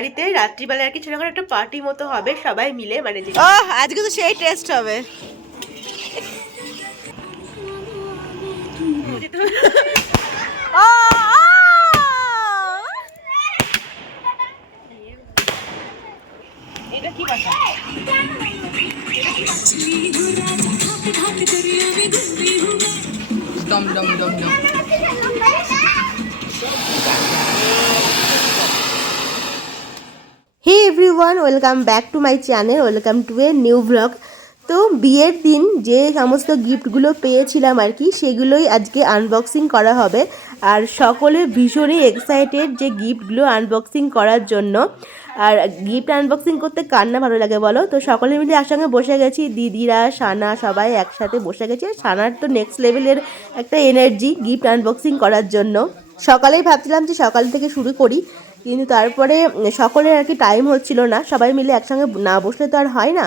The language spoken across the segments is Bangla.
বাড়িতে রাত্রিবেলা আর কি ছোটখাটো একটা পার্টি মতো হবে সবাই মিলে, মানে আজকে তো সেই টেস্ট হবে। এটা কি কথা? দম দম দম দম। Hey everyone, welcome back to my channel, welcome to a new vlog. তো বিয়ের দিন যে সমস্ত গিফটগুলো পেয়েছিলাম আর কি, সেগুলোই আজকে আনবক্সিং করা হবে। আর সকলে ভীষণই এক্সাইটেড যে গিফটগুলো আনবক্সিং করার জন্য। আর গিফট আনবক্সিং করতে কার না ভালো লাগে বলো? তো সকলে মিলে একসঙ্গে বসে গেছি, দিদিরা, সানা, সবাই একসাথে বসে গেছি। আর সানার তো নেক্সট লেভেলের একটা এনার্জি গিফট আনবক্সিং করার জন্য। সকালেই ভাবছিলাম যে সকাল থেকে শুরু করি, কিন্তু তারপরে সকলের আর কি টাইম হচ্ছিল না, সবাই মিলে একসঙ্গে না বসলে তো আর হয় না।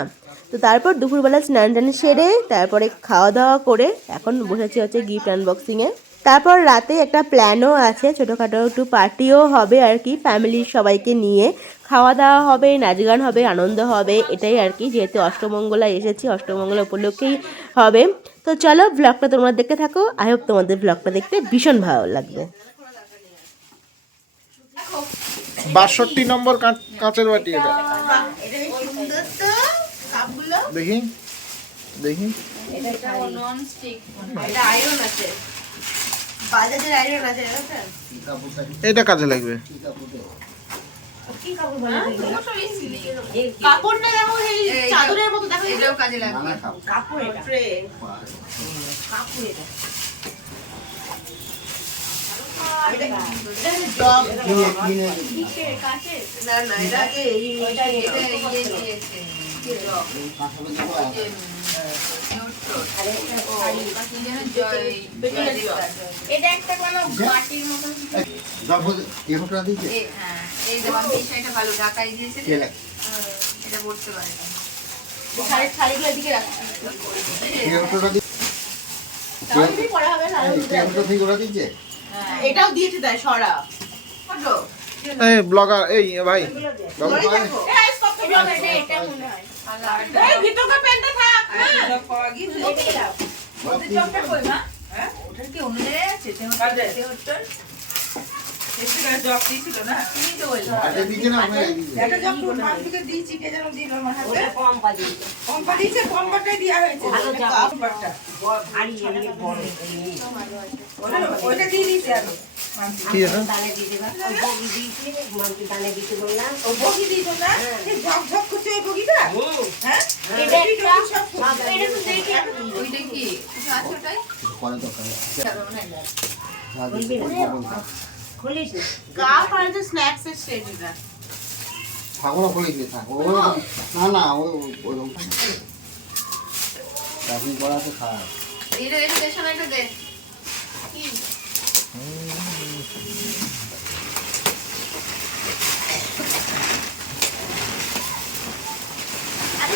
তো তারপর দুপুরবেলা স্নান টান সেরে তারপরে খাওয়া দাওয়া করে এখন বসেছি হচ্ছে গিফট আনবক্সিংয়ে। তারপর রাতে একটা প্ল্যানও আছে, ছোটোখাটো একটু পার্টিও হবে আর কি, ফ্যামিলির সবাইকে নিয়ে খাওয়া দাওয়া হবে, নাচ গান হবে, আনন্দ হবে, এটাই আর কি। যেহেতু অষ্টমঙ্গলা এসেছি, অষ্টমঙ্গলা উপলক্ষেই হবে। তো চলো ব্লগটা তোমরা দেখতে থাকো, আই হোপ তোমাদের ব্লগটা দেখতে ভীষণ ভালো লাগবে। 62 নম্বর কাঁচের বাটি এটা। দেখি দেখি, এটা নন স্টিক, এটা আয়রন আছে, বাজাজের আয়রন আছে। এটা কাজে লাগবে। কি কাপড় বলে? কাপড়টা দেখো, এই চাদরের মতো দেখো, এটাও কাজে লাগবে। কাপড় এটা, ট্রে কাপড় এটা। না না, এটা এটা একটা কোনো বাটির মতন ভালো ঢাকাই দিয়েছে, এটা পড়তে পারে। শাড়িগুলো এদিকে রাখছি, এটাও দিয়েছে তাই সরা। এই ব্লগার, এই ভাই কি এটা?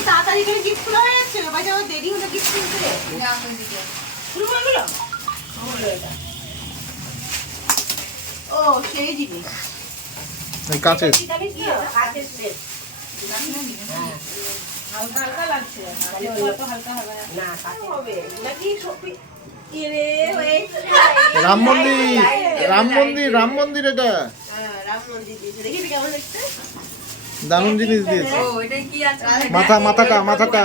তাড়াতাড়ি করে গিফট খোলা হয়ে যাচ্ছে, বাজে আমার দেরি হলো গিফট খুলতে। শুরু হয়ে গেল। ও সেই জিনিস, এই কাঁচের। হালকা হালকা লাগছে, হালকা হবে না, হবে নাকি? রাম মন্দির, রাম মন্দির, রাম মন্দির, এটা রাম মন্দির দিয়েছে, দেখি কেমন দেখতে। দারুণ জিনিস দিয়েছে। মাথাটা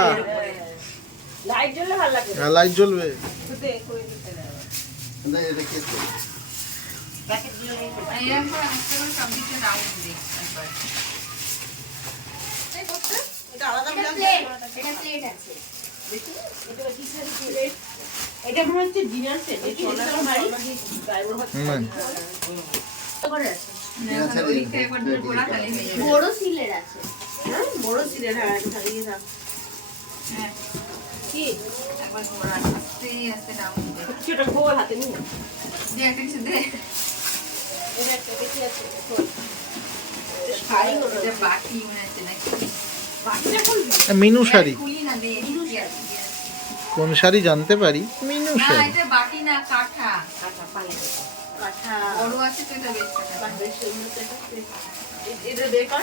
লাইট জ্বললে ভালো লাগে, লাইট জ্বলবে। এটা মনে হচ্ছে ডিনার সেট, বড় সিলের আছে, বড় সিলের। হ্যাঁ কি একবার ঘোরা আস্তে আস্তে ডাউন দে, কিছুটা গোল হাতে নিয়ে দিয়ে একটা কিছু দে। এটা একটা বেশি আছে, শাড়ি হলো এটা বাটি মনে হচ্ছে নাকি? বাকিটা খুলবি? মিনু শাড়ি। খুলি না, দে। কোন শাড়ি জানতে পারি? মিনু না, শাড়ি। এটা বাটি না, কাঁথা। কাঁথা পালে কাঁথা বড় আছে তো, এটা বেশ কাঁথা। বেশ সুন্দর। এটা বের কর।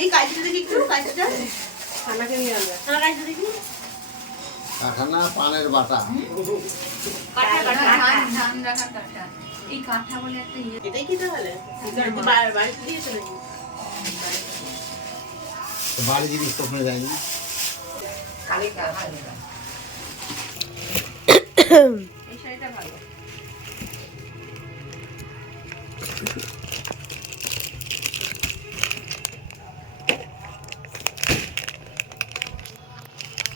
এই কাজটা দেখি একটু, কাজটা খানাকে নিয়ে আনবে। খানা কাজটা দেখি। কাঠানা পানের বাটা। কাঠা ধান রাখার কাঠা। এই কাঠা বলে একটা ইয়ে। এটাই কি তাহলে? বাড়িতে দিয়েছো নাকি? বাড়ি জিনিস তো ওখানে যায়নি। এই শাড়িটা ভালো।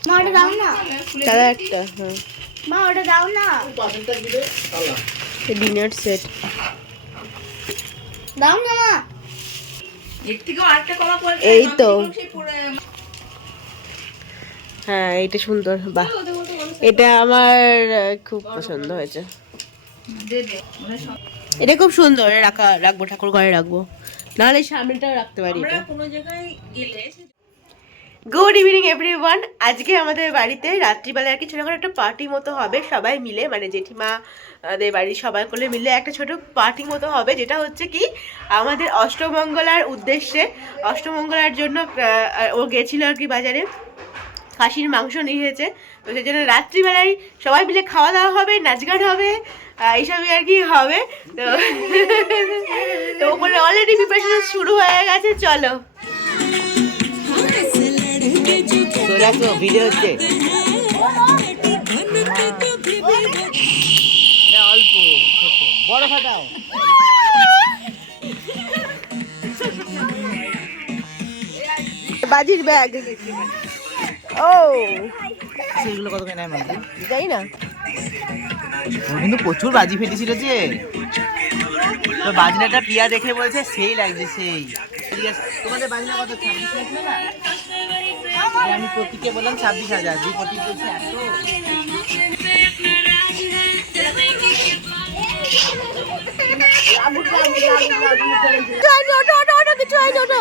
মা ওটা দাও না, তারা একটা, হ্যাঁ, মা ওটা দাও না, পাশেরটা দিলে তালা। Dinner set. দাও না মা। এর থেকেও আরেকটা কমা পড়ে। এই তো। সেই পড়ে হ্যাঁ, এটা সুন্দর, বাহ, এটা আমার খুব পছন্দ হয়েছে। দে দে। মানে সব এটা খুব সুন্দর, রাখবো ঠাকুর ঘরে রাখবো, নাহলে সামনেটাও রাখতে পারি এটা। কোনো জায়গায় গেলে গুড ইভিনিং এভরিওয়ান। আজকে আমাদের বাড়িতে রাত্রিবেলা আর কি ছোটখাটো একটা পার্টি মতো হবে, সবাই মিলে, মানে জেঠিমা আমাদের বাড়ির সবাই করে মিলে একটা ছোট পার্টি মতো হবে, যেটা হচ্ছে কি আমাদের অষ্টমঙ্গলার উদ্দেশ্যে, অষ্টমঙ্গলার জন্য ও গেছিল আর কি বাজারে, খাসির মাংস নিয়ে এসেছে, তো সেই জন্য রাত্রিবেলায় সবাই মিলে খাওয়া দাওয়া হবে, নাচ গান হবে, এইসবই আর কি হবে। তো তো ওপরে অলরেডি প্রিপারেশন শুরু হয়ে গেছে, চলো। তো ভিডিও হচ্ছে অল্প বড় ফাটাও। বাজির ব্যাগ। ও সেগুলো কত কেনায় মাঝে যাই না, ও কিন্তু প্রচুর বাজি ফেটেছিল যে, তো বাজনাটা প্রিয়া দেখে বলছে সেই লাগছে সেই। ঠিক আছে, তোমাদের বাজনা কত? 26 লাগবে না? আমি প্রতীকে বললাম 26,000, দুই প্রতীক বলছে এত। কিছু হয় না।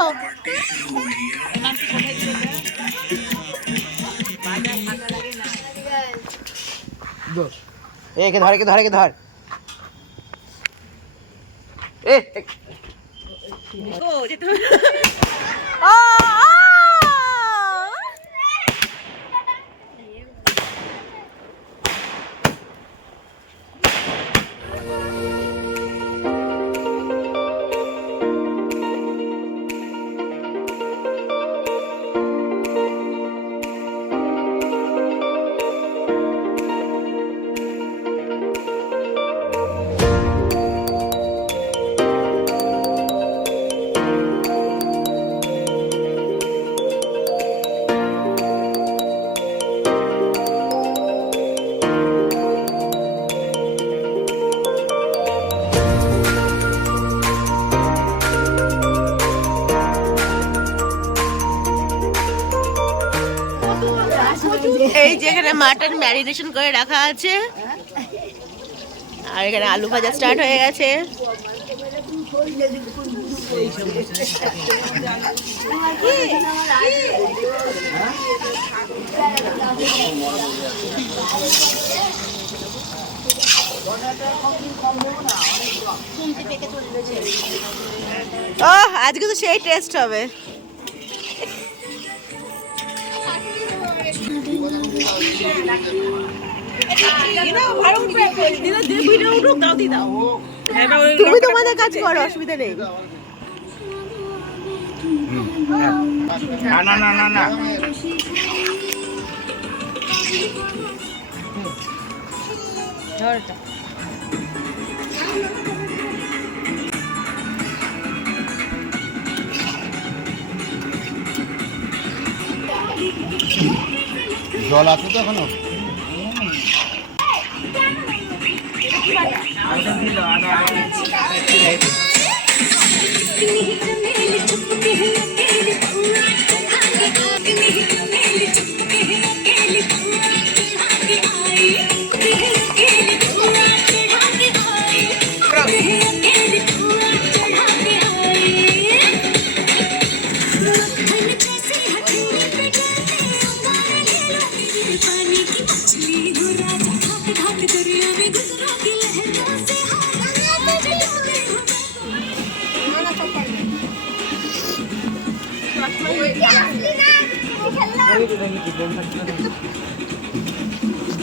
একে ধর, একে ধর, একে ধর। এ এই যে এখানে মাটন ম্যারিনেশন করে রাখা আছে, আর এখানে আলু ভাজা স্টার্ট হয়ে গেছে। আজকে তো সেই টেস্ট হবে। তুমি তোমাদের কাজ করো, অসুবিধা নেই। না না না না না, জল আছে তো এখনো?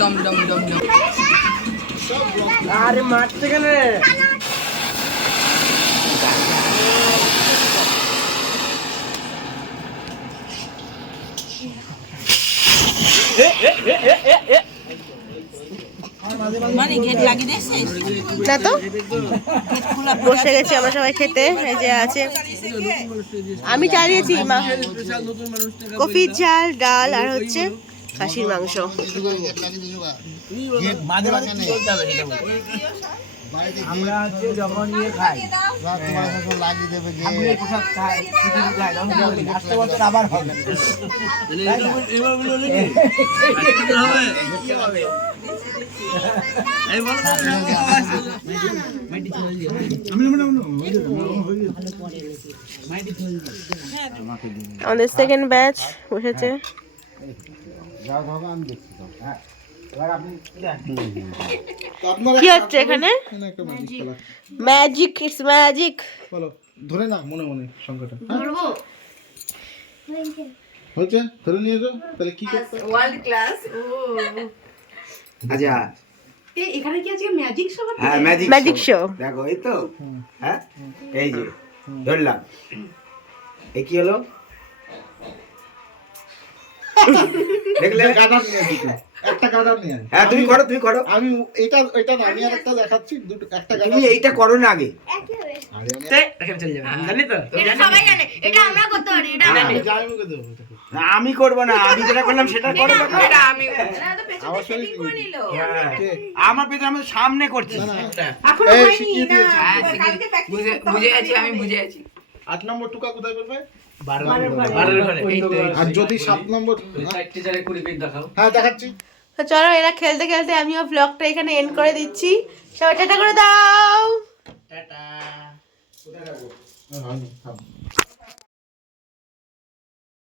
দম দম দম দম আরে মারতে কেন রে? মানে গেট লাগিয়ে দিয়েছিস? না তো বসে গেছি আমরা সবাই খেতে। এই যে আছে, আমি চালিয়েছি মা, কফি ঝাল, ডাল আর হচ্ছে খাসির মাংস। মাঝে মাঝে কি করতে হবে সেটা বল। আমরা হচ্ছে যখন ইয়ে খাই লাগিয়ে দেবে আপনি পোশাক খাই খিচুড়ি খাই তখন কি বলি, আসতে বছর আবার হবে। আমাদের সেকেন্ড ব্যাচ বসেছে। কি হচ্ছে এখানে? Magic, it's magic. বলো ধরে না মনে মনে সংখ্যাটা ধরবো হচ্ছে ধরে নিয়ে যাও তাহলে কি করতে হবে? World class. আচ্ছা এখানে কি আজকে ম্যাজিক শো হবে? হ্যাঁ ম্যাজিক শো। দেখো এই তো হ্যাঁ এই যে ধরলাম এই কি হলো দেখলে কাটার নিয়ে দুটো একটা কাটার নিয়ে আয়। হ্যাঁ তুমি করো আমি এটা এটা না আমি আর একটা দেখাচ্ছি দুটো একটা কাটার তুমি এইটা করো না আগে আরে আমি চলে যাবে জানি তো এটা সবাই জানে, এটা আমরা করতে পারি, এটা আমরা আমি যাই মুখে দেবো এটা করতে। না, আমি করবো না আমি যেটা করলাম সেটা করো না। এটা আমি আমার সাথে হ্যাঁ। কে? আমার পেছনে আমি সামনে করছি না, না, এখন এই হয়নি শিখিয়ে না। দিয়েছি। বুঝে আছি, আমি বুঝে আছি। 8 নম্বর টুকা কোথায় করবে? 12 ঘরে এই তো আর যদি 7 নম্বর হ্যাঁ দেখাচ্ছি। তো চলো, এরা খেলতে খেলতে আমিও ব্লগটা এখানে এন্ড করে দিচ্ছি। সবাই টাটা করে দাও। হয়নি, থাম।